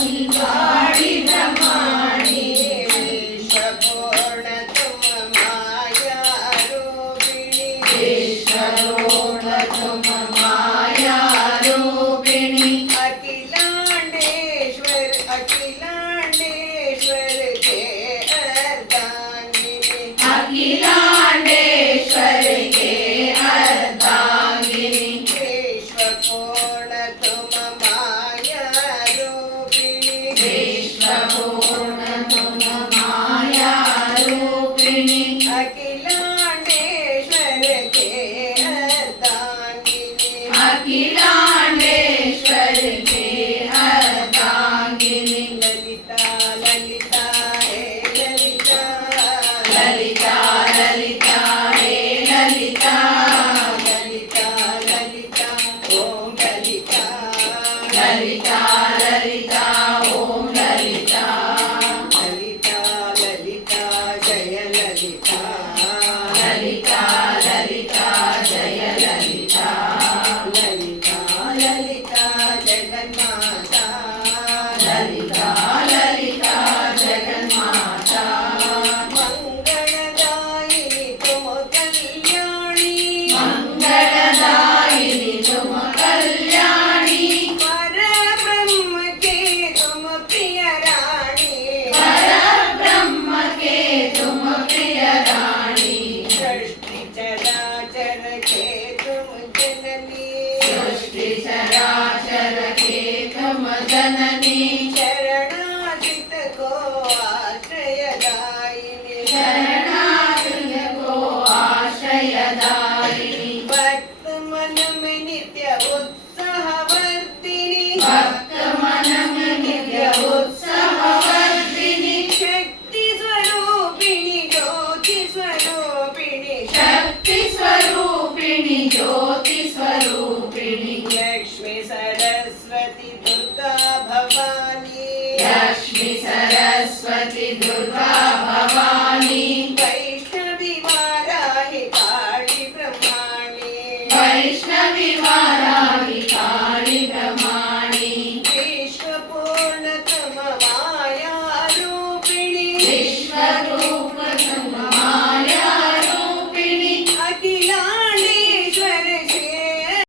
वाणी ब्रह्माणी विश्वपूर्ण तुम माया रूपिणी विश्वपूर्ण तुम माया रूपिणी अखिलांडेश्वर अखिलांडेश्वर के अर्धांगिनी अखिलांडेश्वर के अर्धांगिनी विश्वपूर्ण तुम माया रूपिणी विश्वपूर्ण तुम माया रूपिणी अखिलांडेश्वर के अर्धांगिनी अखिलांडेश्वर के अर्धांगिनी ललिता ललिता हे ललिता ललिता ललिता हे ललिता ललिता ललिता ओम ललिता ललिता ललिता ओम ललिता ललिता ललिता जय ललिता ललिता ललिता जय ललिता ललिता ललिता जगन्माता ललिता ललिता जगन्माता मंगलदायिनी तुम कल्याणी मंगलदायिनी तुम कल्याणी परब्रह्म के तुम प्रिय रानी परब्रह्म के तुम प्रिय रानी सृष्टि चराचर के तुम जननी सृष्टि चराचर के तुम जननी